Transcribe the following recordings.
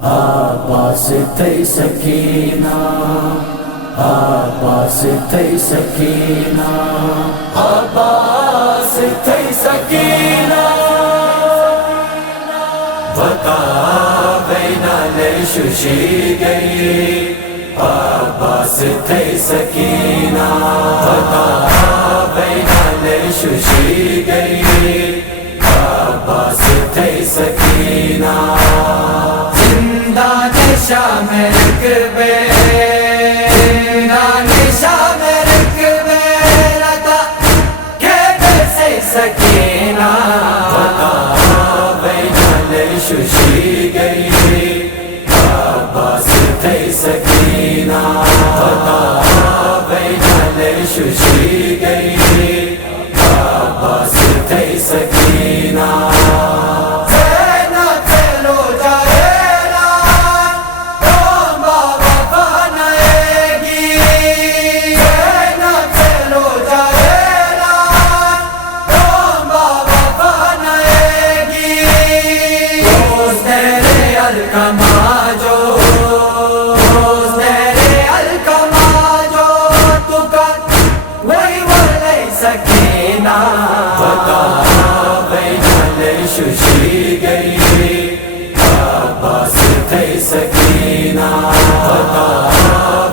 Abbas thay sakina, Abbas thay sakina, Abbas thay sakina. Vaka baina le shushi gayi, Abbas thay sakina. Vaka baina le shushi gayi, Abbas thay sakina. زندہ نشا میں رکبے، زندہ نشا میں رکبے لتا کھیبے سے سکینہ. وقا بین الششی گئی، عباس تھی سکینہ. وقا بین الششی گئی، عباس تھی سکینہ. ششی گئی، عباس تھی سکینہ. وقا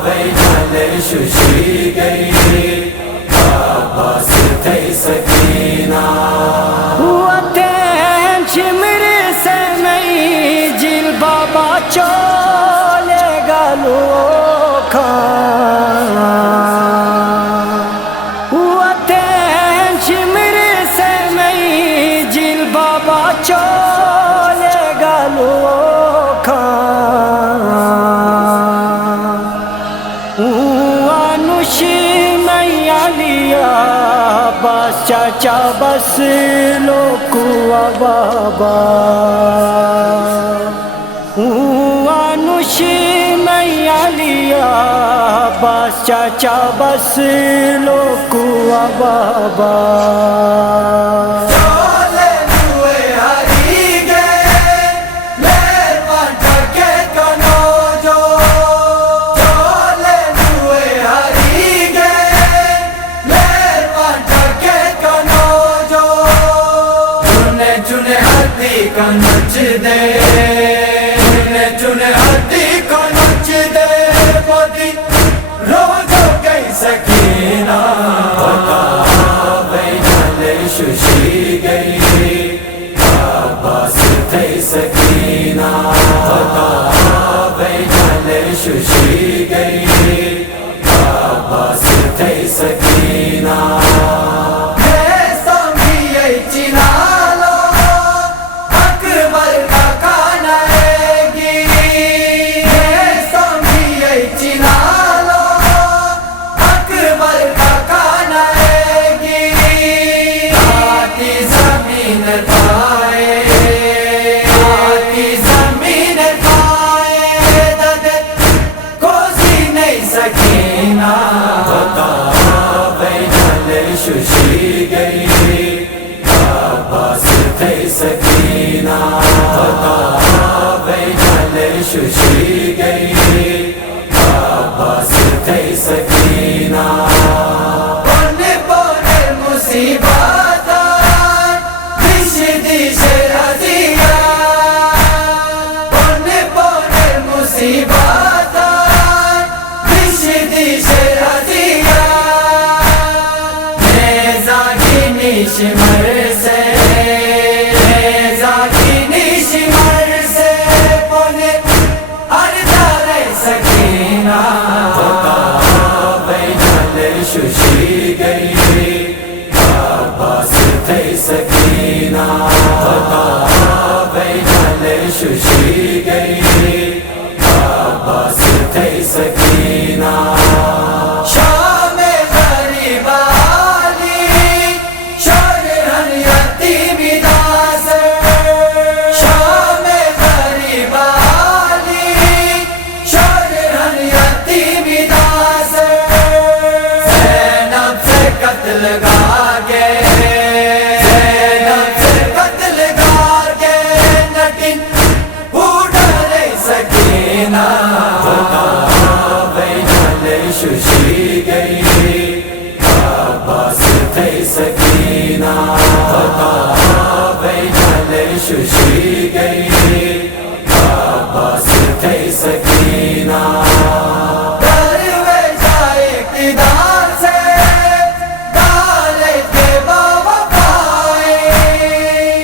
بین ششی گئی، عباس تھی سکینہ. وطن شمر سے نئی جیل بابا چولے گالو کھان. وطن شمر سے نئی جیل بابا چولے گالو کھان. انوشی میاں لیا بس چاچا بس لوکوا بابا. انوشی میاں لیا بس چاچا بس لوکوا بابا. کا نچ دے چنے ہاتھی کو نچ دے، پودی روزو گئی سکینہ. وقا بین ششی گئی، عباس تھی سکینہ. وقا بین ششی گئی، عباس تھی سکینہ. ششی گئی، عباس تھی سکینہ. وقا بین ششی گئی، عباس تھی سکینہ. پونے پونے مصیبت دش دش رضیا، پونے پونے مصیبت دش دش رضیا. شمر سے زاگینی شمر سے پونے اردار سکینہ. وقا بین ششی گئی، عباس تھی سکینہ. وقا بین ششی گئی، થઈ સકીના દરવેશ ઇક્તિદાર સે ડાલે કે બવફાઈ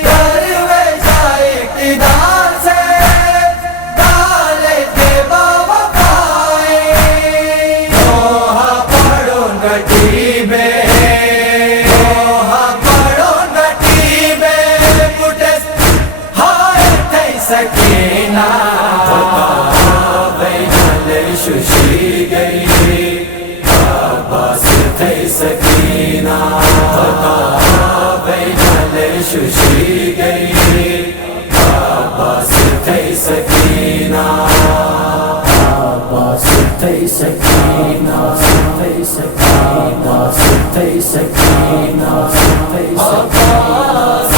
દરવેશ ઇક્તિદાર સે ડાલે કે બવફાઈ લોહા પડો ગટી બે સકીના શુશી ગઈ અબ્બાસ થઈ સકીના શુશી ગઈ અબ્બાસ થઈ સકીના અબ્બાસ થઈ સકીના થઈ સકીના થઈ સકીના થઈ સકીના